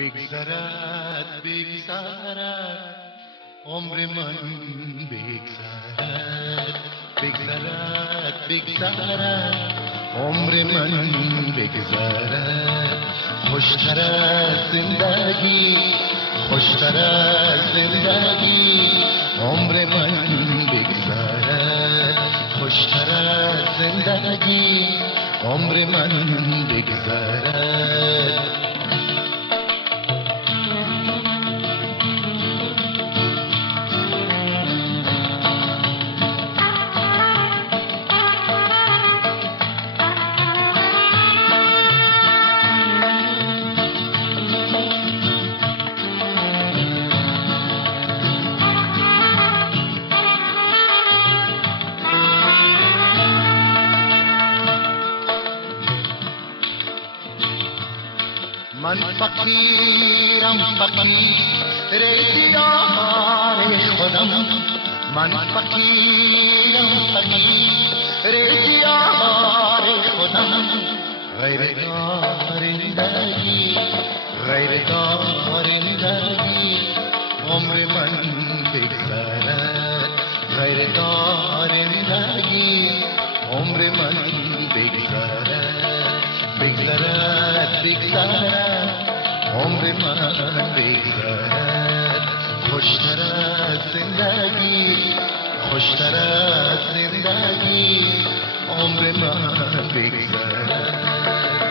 بگذرد عمر من بگذرد عمر من بگذرد خوشتر از زندگی عمر من بگذرد خوشتر از زندگی عمر من بگذرد من فقیرم فقیر دیار خودم من فقیرم فقیر دیار خودم غیر دارندگی عمر من بگذرد غیر دارندگی عمر من بگذرد عمر من بگذرد خوشتر از زندگی عمر من بگذرد